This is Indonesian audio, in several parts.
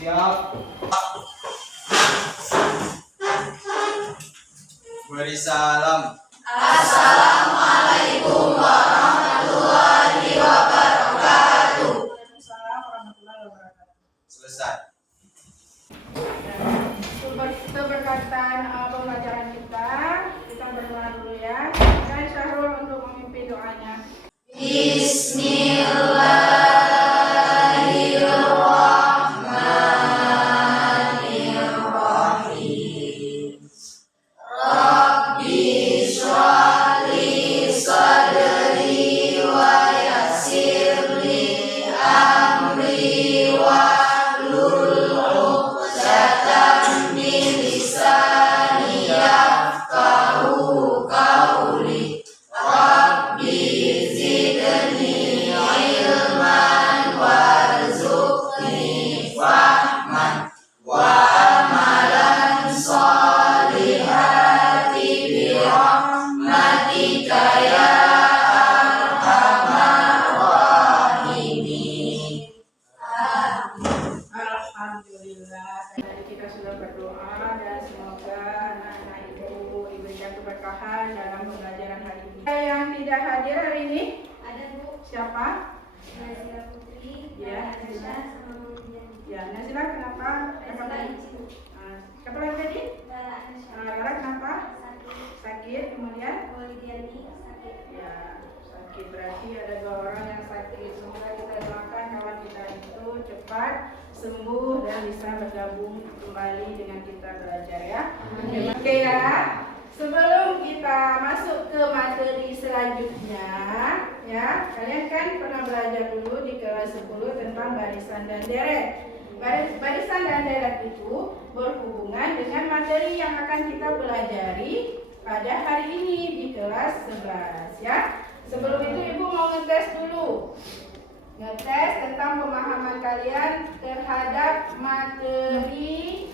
Siap. Beri salam. Assalamualaikum warahmatullahi wabarakatuh. Waalaikumsalam warahmatullahi wabarakatuh. Selesai. Untuk berkaitan pembelajaran kita berdoa dulu ya. Dan Syahrul untuk memimpin doanya. Bismillahirrahmanirrahim. Rabbi shrahli sadri wa yassirli amri wahlul 'uqdatam min lisani yafqahu qawli. Rabbi zidni ilman warzuqni fahman wa amalan sholihati bi rahmatika ya arhamar rahimin. Alhamdulillah. Tadi kita sudah berdoa dan semoga anak-anak ibu diberikan keberkahan dalam pembelajaran hari ini. Yang tidak hadir hari ini Ada Bu, siapa? Nazila Putri, Ya, Aisyah, sama Mulia. Ya, Nazila kenapa? Nazila izin. Siapa lagi tadi? Rara Aisyah. Rara kenapa? Sakit. Sakit, kemudian? Walidiani sakit. Ya, sakit berarti ada 2 orang yang sakit. Semoga kita doakan kawan kita itu cepat sembuh dan bisa bergabung kembali dengan kita belajar ya. Oke ya. Sebelum kita masuk ke materi selanjutnya, ya, kalian kan pernah belajar dulu di kelas 10 tentang barisan dan deret. Barisan dan deret itu berhubungan dengan materi yang akan kita pelajari pada hari ini di kelas 11 ya. Sebelum itu Ibu mau ngetes dulu. Ngetes tentang pemahaman kalian terhadap materi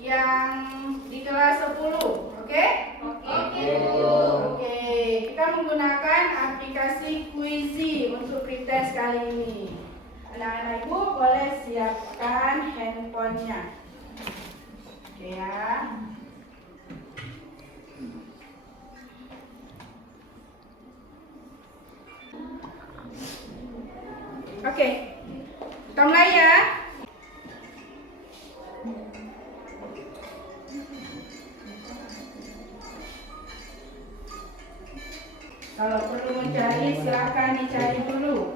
yang di kelas 10. Oke? Oke. Kita menggunakan aplikasi Quizy untuk pretest kali ini. Anak-anak Ibu boleh siapkan handphonenya. Oke ya. Oke, kita mulai ya. Kalau perlu mencari silakan dicari dulu.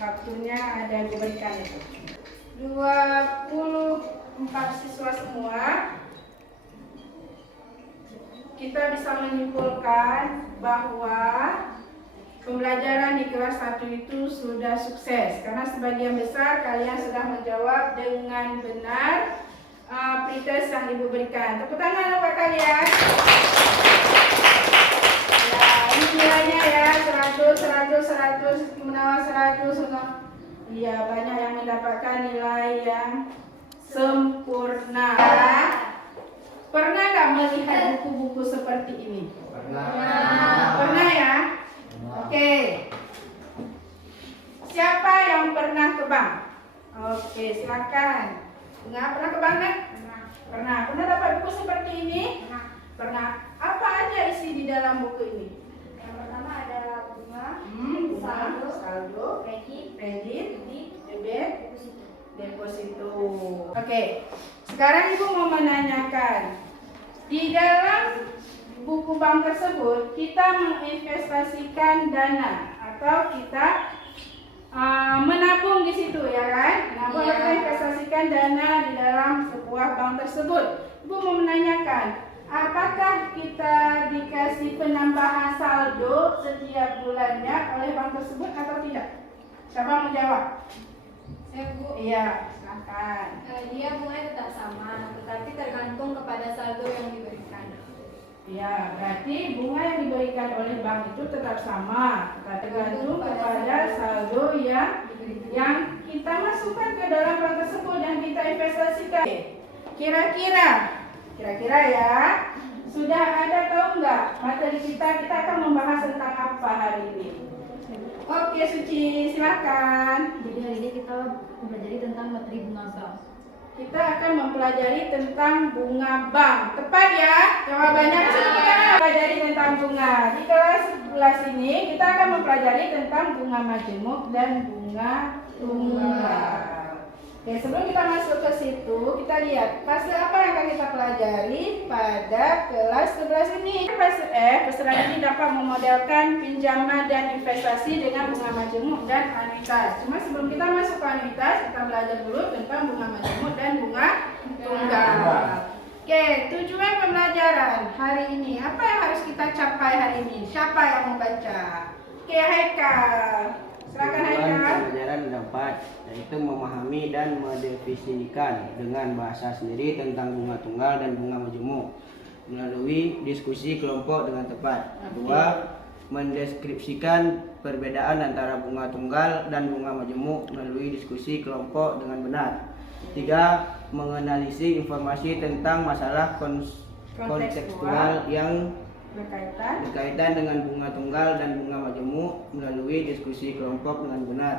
Waktunya ada diberikan itu. 24 siswa semua. Kita bisa menyimpulkan bahwa pembelajaran di kelas 1 itu sudah sukses karena sebagian besar kalian sudah menjawab dengan benar pretest yang Ibu berikan. Tepuk tangan buat kalian. Ya, ini nilainya ya 100, menawar 100. Iya, banyak yang mendapatkan nilai yang sempurna. Pernah nggak melihat buku-buku seperti ini? Pernah ya? Oke. Siapa yang pernah ke bank? Oke, silakan. Pernah ke bank kan? Pernah. Pernah dapat buku seperti ini? Pernah. Apa aja isi di dalam buku ini? Yang pertama ada bunga, saldo, kredit, debit, deposito. Oke. Sekarang Ibu mau menanyakan, di dalam buku bank tersebut kita menginvestasikan dana atau kita menabung di situ ya kan? Menabung atau kita investasikan dana di dalam sebuah bank tersebut. Ibu mau menanyakan, apakah kita dikasih penambahan saldo setiap bulannya oleh bank tersebut atau tidak? Siapa mau jawab? Saya Bu. Iya, silakan. Dia bunga tetap sama, tetapi tergantung kepada saldo yang diberikan. Ya, berarti bunga yang diberikan oleh bank itu tetap sama, tergantung kepada saldo yang kita masukkan ke dalam bank tersebut dan kita investasikan. Kira-kira ya, sudah ada tahu nggak materi kita akan membahas tentang apa hari ini? Oke, Suci, silakan. Jadi hari ini kita mempelajari tentang materi bunga bank. Kita akan mempelajari tentang bunga bank. Tepat ya? Jawabannya kita akan mempelajari tentang bunga. Di kelas 11 ini kita akan mempelajari tentang bunga majemuk dan bunga tunggal. Oke, sebelum kita masuk ke situ, kita lihat fase apa yang akan kita pelajari pada kelas 11 ini. Fase peserta ini dapat memodelkan pinjaman dan investasi dengan bunga majemuk dan anuitas. Cuma sebelum kita masuk ke anuitas, kita belajar dulu tentang bunga majemuk dan bunga tunggal. Oke, tujuan pembelajaran hari ini. Apa yang harus kita capai hari ini? Siapa yang membaca? Oke, Haikal. Silakan Haikal. Pembelajaran dapat yaitu memahami dan mendefinisikan dengan bahasa sendiri tentang bunga tunggal dan bunga majemuk melalui diskusi kelompok dengan tepat. Kedua, mendeskripsikan perbedaan antara bunga tunggal dan bunga majemuk melalui diskusi kelompok dengan benar. Tiga, menganalisis informasi tentang masalah kontekstual yang berkaitan dengan bunga tunggal dan bunga majemuk melalui diskusi kelompok dengan benar.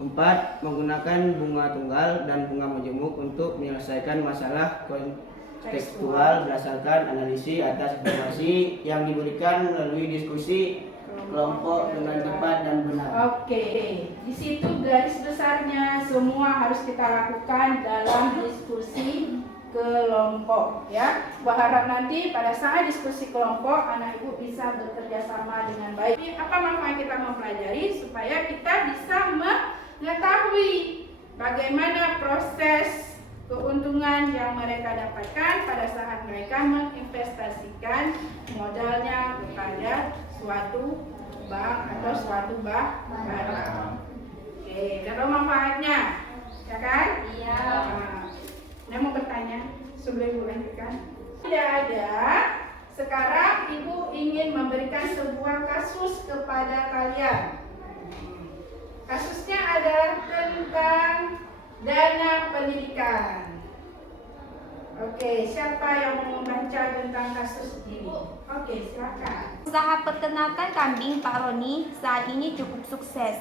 4. Menggunakan bunga tunggal dan bunga majemuk untuk menyelesaikan masalah kontekstual berdasarkan analisis atas informasi yang diberikan melalui diskusi kelompok dengan tepat dan benar. Oke, di situ garis besarnya semua harus kita lakukan dalam diskusi kelompok ya. Berharap nanti pada saat diskusi kelompok anak ibu bisa bekerja sama dengan baik. Apa manfaat kita mempelajari supaya kita bisa mengetahui bagaimana proses keuntungan yang mereka dapatkan pada saat mereka menginvestasikan modalnya kepada suatu bank atau suatu barang. Oke, apa manfaatnya? Ya kan? Iya. Nah, mau bertanya sebelum ibu lanjutkan? Tidak ada. Sekarang ibu ingin memberikan sebuah kasus kepada kalian. Kasusnya adalah tentang dana pendidikan. Oke, siapa yang mau membaca tentang kasus ini? Oke, silakan. Usaha peternakan kambing Pak Roni saat ini cukup sukses.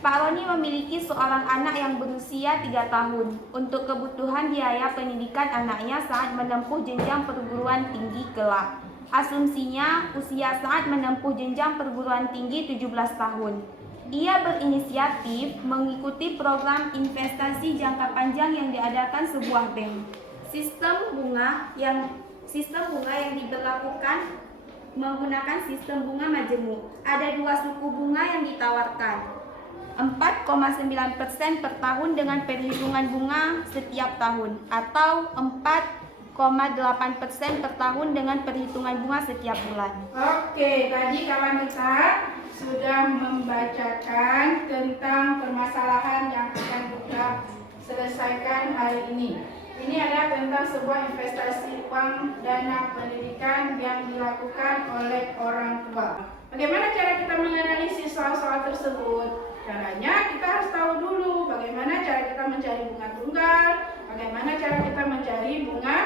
Pak Roni memiliki seorang anak yang berusia 3 tahun untuk kebutuhan biaya pendidikan anaknya saat menempuh jenjang perguruan tinggi kelak. Asumsinya usia saat menempuh jenjang perguruan tinggi 17 tahun. Ia berinisiatif mengikuti program investasi jangka panjang yang diadakan sebuah bank. Sistem bunga yang diberlakukan menggunakan sistem bunga majemuk. Ada 2 suku bunga yang ditawarkan. 4,9% per tahun dengan perhitungan bunga setiap tahun atau 4,8% per tahun dengan perhitungan bunga setiap bulan. Oke, tadi kawan kita sudah membacakan tentang permasalahan yang akan kita selesaikan hari ini. Ini adalah tentang sebuah investasi uang dana pendidikan yang dilakukan oleh orang tua. Bagaimana cara kita menganalisis soal-soal tersebut? Caranya kita harus tahu dulu bagaimana cara kita mencari bunga tunggal, bagaimana cara kita mencari bunga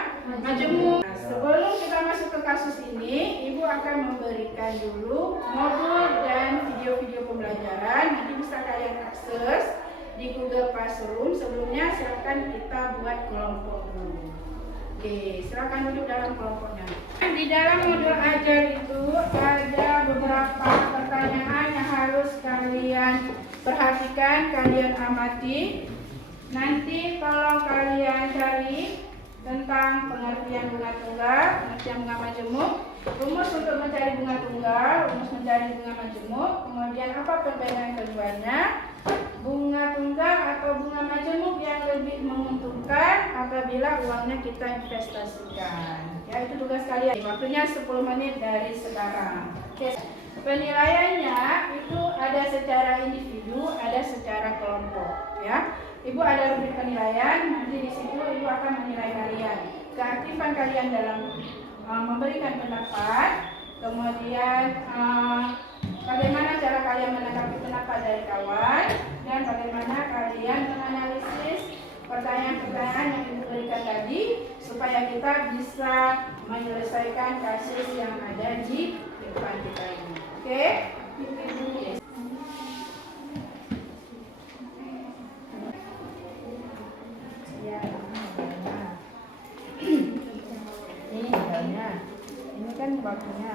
majemuk. Nah, sebelum kita masuk ke kasus ini, ibu akan memberikan dulu modul dan video-video pembelajaran. Nanti bisa kalian akses di Google Classroom. Sebelumnya silakan kita buat kelompok dulu. Oke, silakan duduk dalam kelompoknya. Di dalam modul ajar itu ada beberapa pertanyaan yang harus kalian perhatikan, kalian amati. Nanti kalau kalian cari tentang pengertian bunga tunggal, pengertian bunga majemuk, rumus untuk mencari bunga tunggal, rumus mencari bunga majemuk, kemudian apa perbedaan keduanya, bunga tunggal atau bunga majemuk yang lebih menguntungkan apabila uangnya kita investasikan. Ya, itu tugas kalian. Waktunya 10 menit dari sekarang. Oke. Penilaiannya itu ada secara individu, ada secara kelompok, ya. Ibu ada rubrik penilaian, nanti di situ ibu akan menilai kalian. Keaktifan kalian dalam memberikan pendapat, kemudian bagaimana cara kalian menanggapi pendapat dari kawan, dan bagaimana kalian menganalisis pertanyaan-pertanyaan yang ibu berikan tadi supaya kita bisa menyelesaikan kasus yang ada di depan kita ini. Oke? waktunya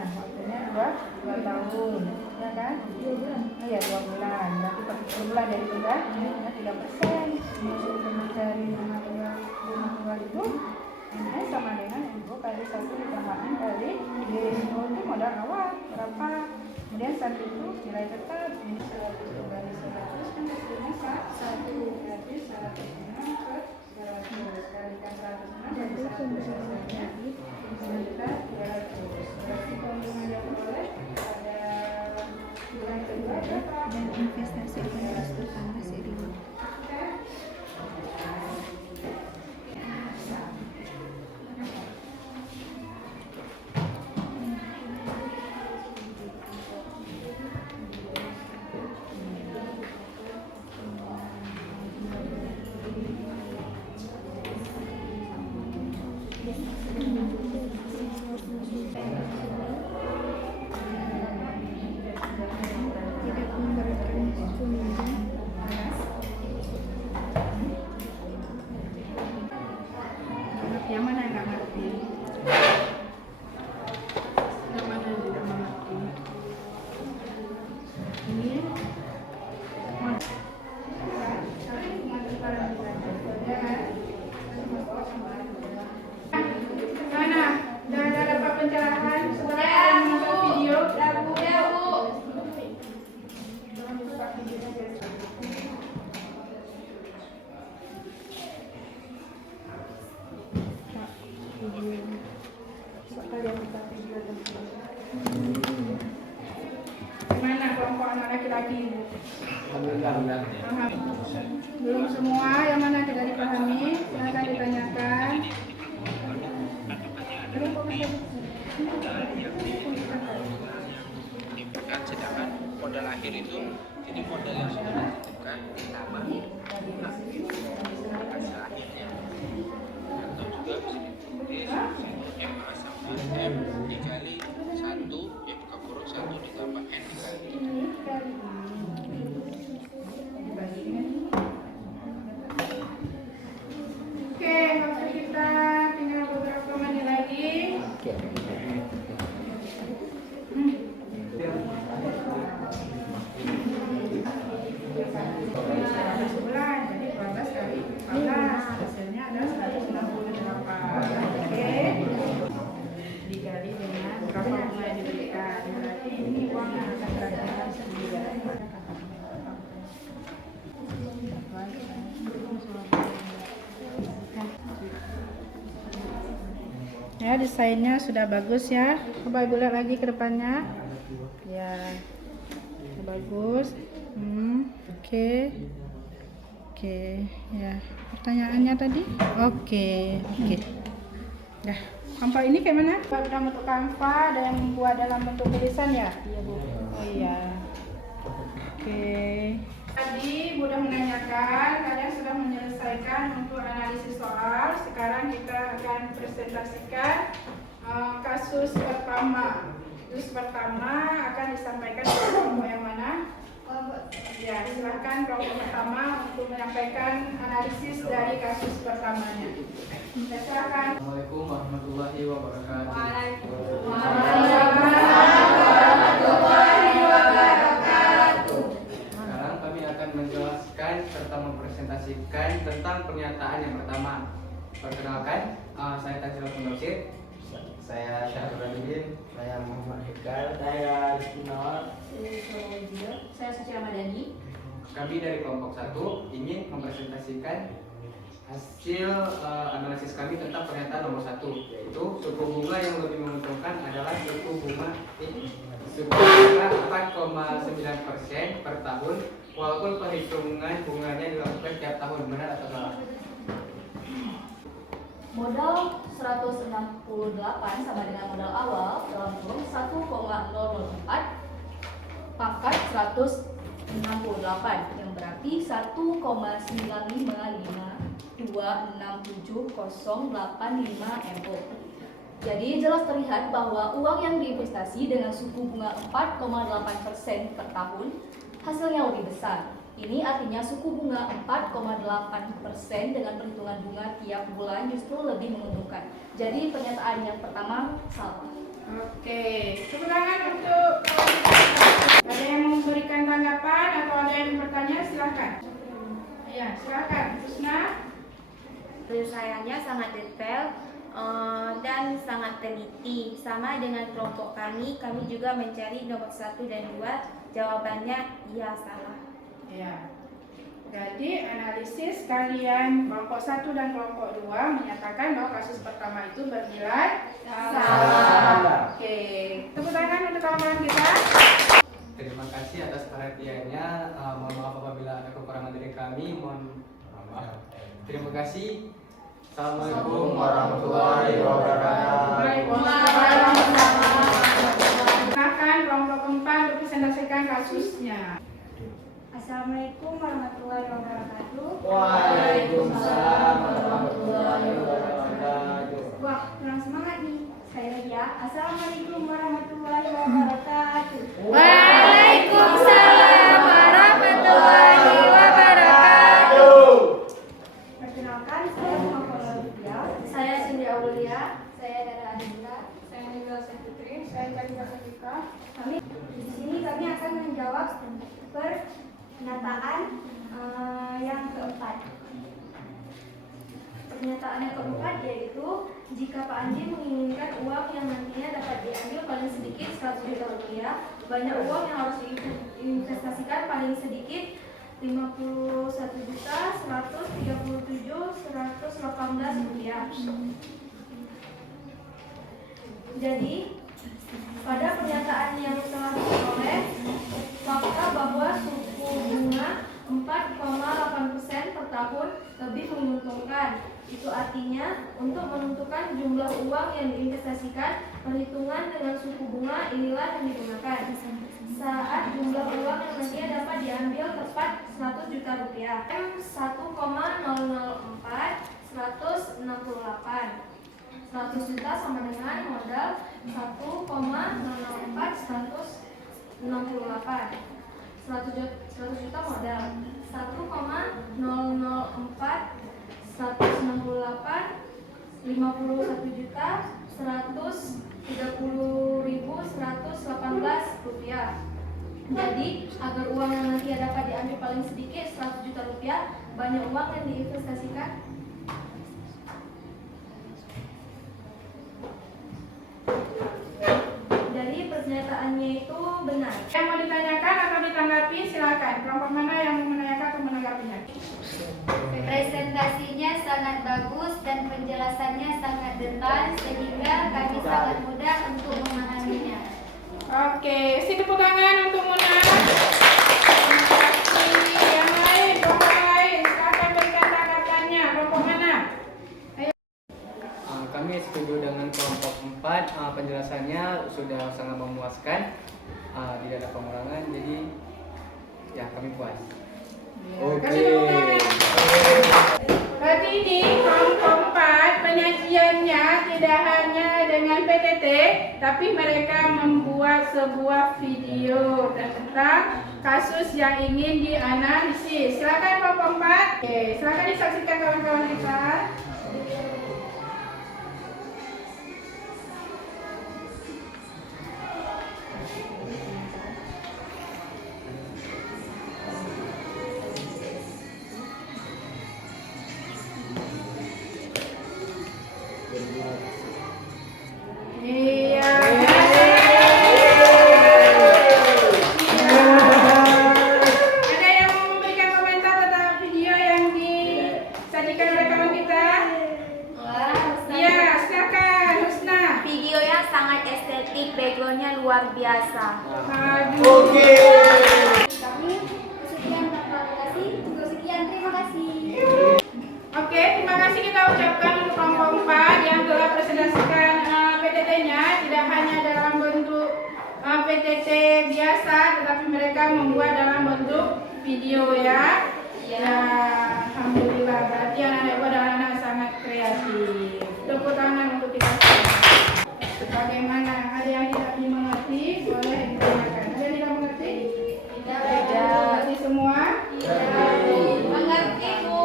2 tahun, ya kan? 2 bulan. Oh ya 2 bulan. Berarti per bulan dari bulan ya 3%. Hasil mencari 52 ribu. Ini sama dengan ibu kali 1 ditambah N kali D. Oh, itu modal awal berapa? Kemudian satu itu nilai tetap. Ini 100 kali 100 kan hasilnya 1. Berarti 106 per 100 kalikan 106 dari 100 hasilnya 1.300. Berarti keuntungan yang boleh pada bulan kedua berapa? Dan investasi terus bertambah seiring. Tidak memberikan tunjangan. Yang mana yang nggak ngerti? Yang mana yang tidak mengerti? Ini mana? Sudah dapat pencerahan? Sudah ada menonton video? Gimana kelompok anak laki-laki ibu? Paham? Belum semua, yang mana tidak dipahami? Silakan ditanyakan. Sedangkan modal akhir itu jadi modal yang sudah ditentukan ditambah hasil akhirnya, atau juga bisa diikuti 1 sama M dikali 1 M ke kurung 1 ditambah N dikali. Oke, waktu kita tinggal beberapa menit lagi. Sebulan, jadi 12 kali 14, hasilnya adalah 168. Oke, dikali dengan berapa bunga yang diberikan. Berarti ini uang yang akan terakhir sendiri. Ya, desainnya sudah bagus ya. Coba ibu lihat lagi ke depannya. Ya, bagus. Oke. Oke, ya. Pertanyaannya tadi? Oke. Dah. Kanva ini kayak mana? Sudah bentuk kanva, ada yang membuat dalam bentuk tulisan ya? Iya, Bu. Oh iya. Oke. Tadi Bu sudah menanyakan, kalian sudah menyelesaikan untuk analisis soal. Sekarang kita akan presentasikan kasus pertama. Kasus pertama akan disampaikan oleh kelompok yang mana? Ya, silakan kelompok pertama untuk menyampaikan analisis dari kasus pertamanya. Silakan. Assalamualaikum warahmatullahi wabarakatuh. Sekarang kami akan menjelaskan serta mempresentasikan tentang pernyataan yang pertama. Perkenalkan, saya Tajil Pondosir. Saya Syahrul Radin. Saya Muhammad Hikal, saya Rizky Nawal. Saya Suci Ramadhani. Kami dari kelompok 1 ingin mempresentasikan hasil analisis kami tentang pernyataan nomor 1, yaitu suku bunga yang lebih menguntungkan adalah suku bunga 4,9% per tahun, walaupun perhitungan bunganya dilakukan tiap tahun. Benar atau salah? Modal 168 sama dengan modal awal dalam kurung 1,004 pangkat 168 yang berarti 1,955267085 MO. Jadi jelas terlihat bahwa uang yang diinvestasi dengan suku bunga 4,8% per tahun hasilnya lebih besar. Ini artinya suku bunga 4,8% dengan perhitungan bunga tiap bulan justru lebih menguntungkan. Jadi pernyataan yang pertama salah. Oke, tepuk tangan untuk kawan kita. Ada yang mau memberikan tanggapan atau ada yang bertanya, silakan. Ya, silakan. Husna. Penyelesaiannya sangat detail dan sangat teliti. Sama dengan kelompok kami juga mencari nomor 1 dan 2. Jawabannya iya, salah. Ya. Jadi analisis kalian kelompok 1 dan kelompok 2 menyatakan bahwa kasus pertama itu bernilai Salah. Oke, tepuk tangan untuk kawan-kawan kita. Terima kasih atas perhatiannya. Mohon maaf apabila ada kekurangan dari kami. Mohon maaf. Terima kasih. Assalamualaikum warahmatullahi wabarakatuh. Waalaikumsalam. Silakan kelompok 4 untuk presentasikan kasusnya. Assalamualaikum warahmatullahi wabarakatuh. Waalaikumsalam warahmatullahi wabarakatuh. Wah, kurang semangat nih. Saya ya. Assalamualaikum warahmatullahi wabarakatuh. Waalaikumsalam warahmatullahi wabarakatuh. Perkenalkan, saya Muhammad Aulia. Saya Cindy Aulia. Saya Dara Adinda. Saya Nibila Seputri, saya Karina Sepika. Di sini kami akan menjawab pernyataan yang keempat. Pernyataan yang keempat yaitu jika Pak Anji menginginkan uang yang nantinya dapat diambil paling sedikit 100 juta rupiah, banyak uang yang harus diinvestasikan paling sedikit 51.137.118 rupiah. Jadi pada pernyataan yang telah diperoleh, fakta bahwa suku bunga 4,8% per tahun lebih menguntungkan. Itu artinya untuk menentukan jumlah uang yang diinvestasikan, perhitungan dengan suku bunga inilah yang digunakan. Saat jumlah uang yang nantinya dapat diambil tepat 100 juta rupiah. 1,004 168. 100 juta sama dengan modal 1,004 168. 100 juta modal 1,004 168 51 juta 130.118 rupiah. Jadi agar uang yang nanti dapat diambil paling sedikit 100 juta rupiah, banyak uang yang diinvestasikan. Dari pernyataannya itu benar. Yang mau ditanyakan atau ditanggapi, silakan. Kelompok mana yang mau menanyakan atau menanggapinya? Presentasinya sangat bagus dan penjelasannya sangat detail sehingga kami sangat mudah untuk memahaminya. Oke, sini tepuk tangan untuk Muna. Terima kasih. Yang lain, kelompok lain, silakan berikan tanggapannya. Kelompok mana? Kami setuju dengan kelompok 4. Penjelasannya sudah sangat memuaskan. Tidak ada pengurangan, jadi ya kami puas. Kasih tepuk tangan. Berarti ini kelompok 4 penyajiannya tidak hanya dengan PTT, tapi mereka membuat sebuah video tentang kasus yang ingin dianalisis. Silakan kelompok 4. Oke, silakan disaksikan kawan-kawan kita. Iya. Ada yang mau memberikan komentar tentang video yang disajikan oleh kawan kita? Iya, silakan Husna. Videonya sangat estetik, backgroundnya luar biasa. Aduh. Kami sekian terima kasih. Oke, terima kasih kita ucapkan untuk kelompok 4 yang telah presentasikan PTT-nya tidak hanya dalam bentuk PTT biasa, tetapi mereka membuat dalam bentuk video ya. Ya, alhamdulillah. Berarti anak-anak ibu adalah anak sangat kreatif. Tepuk tangan untuk kita semua. Bagaimana? Ada yang tidak mengerti? Boleh ditanyakan. Ada yang tidak mengerti? Tidak. Mengerti semua? Mengerti, Bu.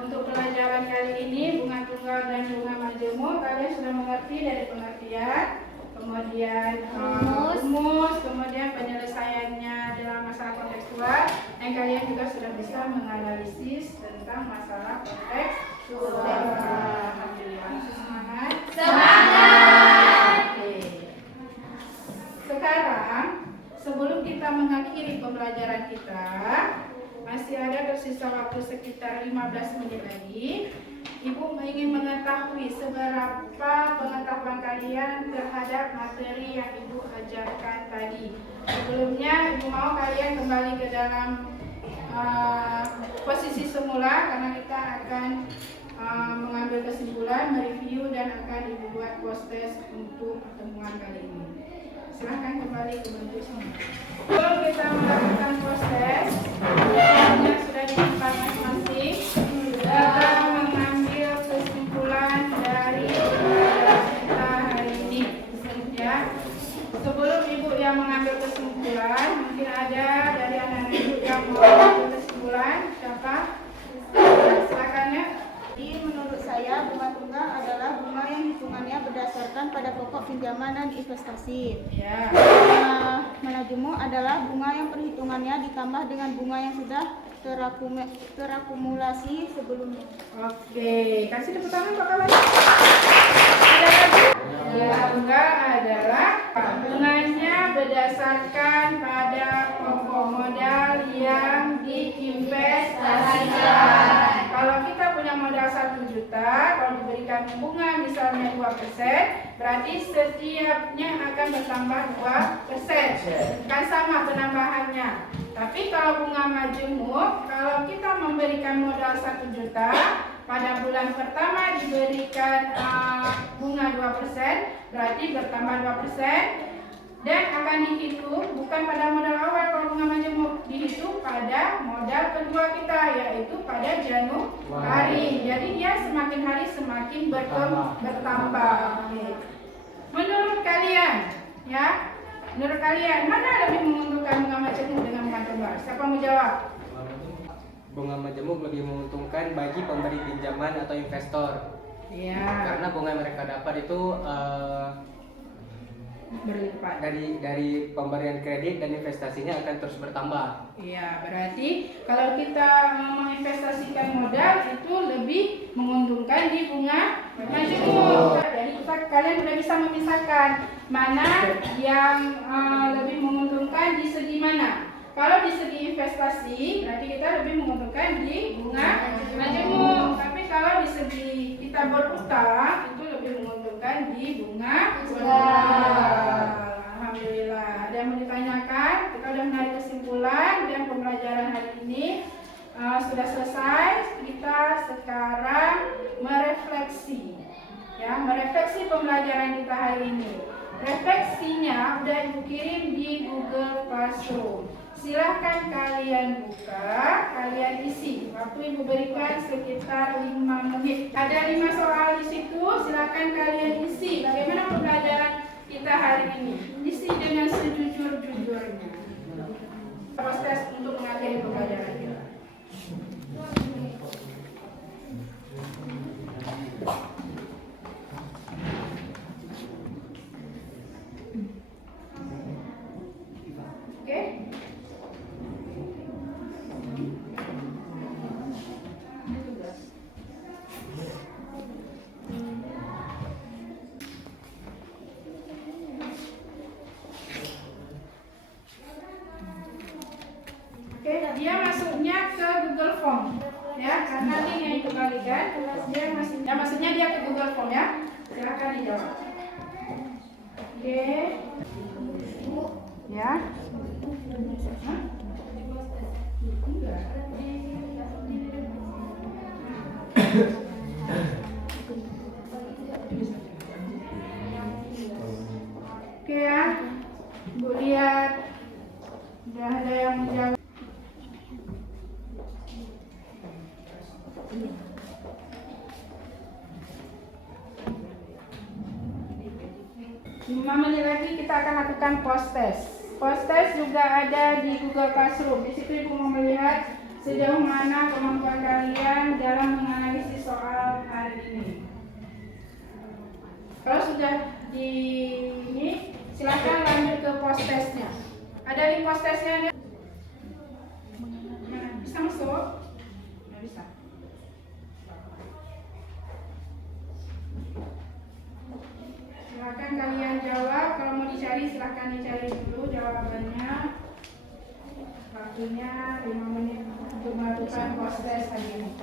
Untuk pelajaran kali ini bunga tunggal dan bunga majemuk kalian sudah mengerti dari pengertian, rumus, kemudian penyelesaiannya dalam masalah kontekstual, dan kalian juga sudah bisa menganalisis tentang masalah kontekstual. Alhamdulillah. Semangat. Oke. Sekarang sebelum kita mengakhiri pembelajaran kita, masih ada tersisa waktu sekitar 15 menit lagi. Ibu ingin mengetahui seberapa pengetahuan kalian terhadap materi yang Ibu ajarkan tadi. Sebelumnya Ibu mau kalian kembali ke dalam posisi semula, karena kita akan mengambil kesimpulan, mereview, dan akan dibuat post-test untuk pertemuan kali ini. Silahkan kembali ke bentuk semula. Sebelum kita melakukan post-test, yang sudah di tempat masing-masing, kita mengambil kesimpulan dari pembelajaran kita hari ini. Ya, sebelum Ibu yang mengambil kesimpulan, mungkin ada dari anak-anak Ibu yang mau mengambil kesimpulan. Siapa? Silakan ya. Jadi menurut saya bunga tunggal adalah bunga yang hitungannya berdasarkan pada pokok pinjaman dan investasi. Ya. Manajemen adalah bunga yang perhitungannya ditambah dengan bunga yang sudah terakumulasi sebelumnya. Oke, kasih tepuk tangan Pak Kawan. Ada lagi? Bunga adalah bunganya berdasarkan pada pokok modal yang diinvestasikan. Kalau kita punya modal 1 juta, kalau diberikan bunga misalnya 2%, berarti setiapnya akan bertambah 2%. Kan sama penambahannya. Tapi kalau bunga majemuk, kalau kita memberikan modal 1 juta, pada bulan pertama diberikan bunga 2%, berarti bertambah 2%. Dan akan dihitung bukan pada modal awal kalau bunga majemuk, dihitung pada modal kedua kita, yaitu pada Januari. Jadi dia semakin hari semakin bertambah. Oke. Menurut kalian, ya, menurut kalian mana lebih menguntungkan bunga majemuk dengan bunga tunggal? Siapa mau jawab? Bunga majemuk lebih menguntungkan bagi pemberi pinjaman atau investor. Ya. Karena bunga yang mereka dapat itu Berlipat. dari pemberian kredit dan investasinya akan terus bertambah. Iya, berarti kalau kita menginvestasikan modal itu lebih menguntungkan di bunga majemuk. Jadi kalian sudah bisa memisahkan mana yang lebih menguntungkan di segi mana. Kalau di segi investasi, berarti kita lebih menguntungkan di bunga majemuk. Tapi kalau di segi kita berutang, itu lebih menguntungkan di bunga tunggal. Alhamdulillah. Ada yang mau ditanyakan? Kita sudah menarik kesimpulan dan pembelajaran hari ini sudah selesai. Kita sekarang merefleksi, ya, merefleksi pembelajaran kita hari ini. Refleksinya udah Ibu kirim di Google Classroom. Silahkan kalian buka, kalian isi. Waktu Ibu berikan sekitar 5 menit. Ada 5 soal di situ, silahkan kalian isi. Bagaimana pembelajaran kita hari ini? Isi dengan sejujur-jujurnya. Proses untuk mengakhiri pembelajaran kita. Oke? Oke, dia masuknya ke Google Form, ya, karena link yang dikembalikan, maksudnya dia ke Google Form, ya. Silakan dijawab. Oke, ya. Hah? Enggak. Oke ya, Bu lihat, udah ada yang menjawab. Lima menit lagi kita akan lakukan post test. Post test juga ada di Google Classroom. Di situ Ibu mau melihat sejauh mana kemampuan kalian dalam menganalisis soal hari ini. Kalau sudah di ini, Silakan lanjut ke post testnya. Ada di post testnya. Bisa masuk? Nggak bisa. Silakan kalian jawab. Kalau mau dicari silakan dicari dulu jawabannya. Waktunya 5 menit untuk melakukan post test hari ini.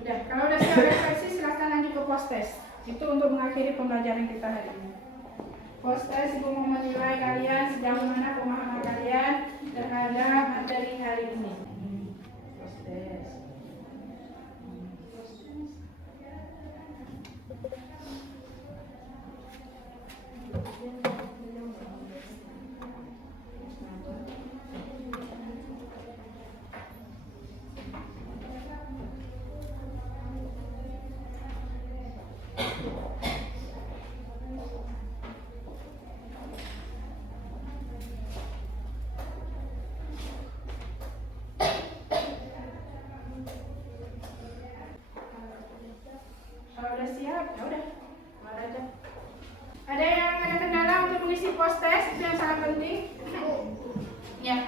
Udah, kalau udah siap refleksi silahkan lanjut ke post test. Itu untuk mengakhiri pembelajaran kita hari ini. Post test ibu mau menilai kalian sejauh mana pemahaman kalian terhadap materi hari ini. Post test. Kalau udah siap, ya udah, keluar aja. Ada yang ada kendala untuk mengisi post test itu yang sangat penting. Ya.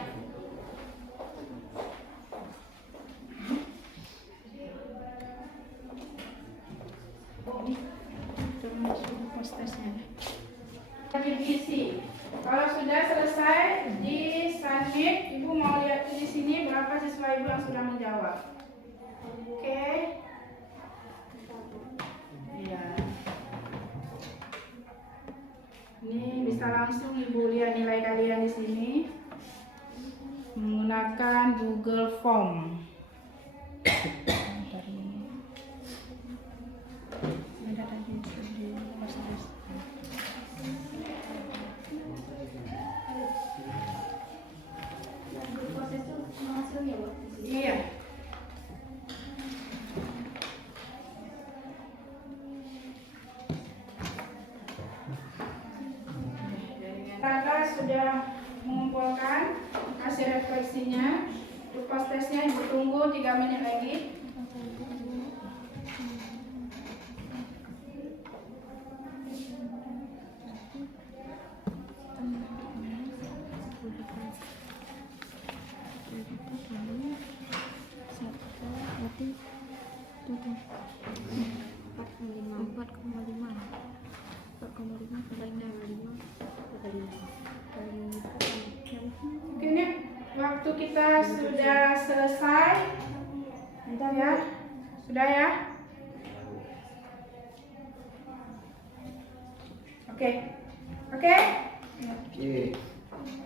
Post testnya. Diisi. Kalau sudah selesai di submit, ibu mau lihat di sini berapa siswa ibu yang sudah menjawab. Oke. Ya. Ini bisa langsung ibu lihat nilai kalian di sini menggunakan Google Form. Ada tadi di proses. Iya. Kakak sudah mengumpulkan hasil refleksinya. Untuk post testnya ibu tunggu 3 menit lagi. Oke nih, waktu kita sudah selesai. Bentar ya. Sudah ya? Oke. Oke?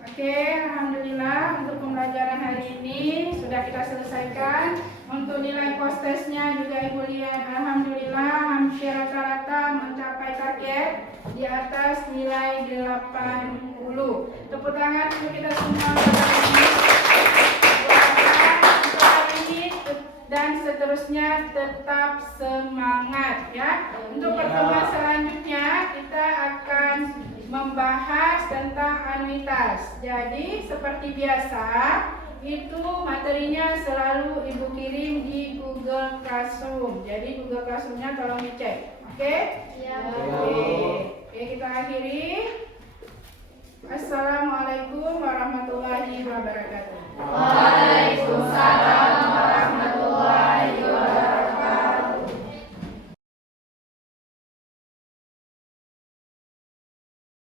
Oke, alhamdulillah untuk pembelajaran hari ini sudah kita selesaikan. Untuk nilai post testnya juga ibu lihat, alhamdulillah hampir rata-rata mencapai target di atas nilai 80. Tepuk tangan untuk kita semua hari ini dan seterusnya tetap semangat ya. Untuk pertemuan selanjutnya kita akan membahas tentang anuitas. Jadi seperti biasa itu materinya selalu ibu kirim di Google Classroom. Jadi Google Classroomnya tolong dicek. Oke? Ya. Oke, kita akhiri. Assalamualaikum warahmatullahi wabarakatuh. Waalaikumsalam.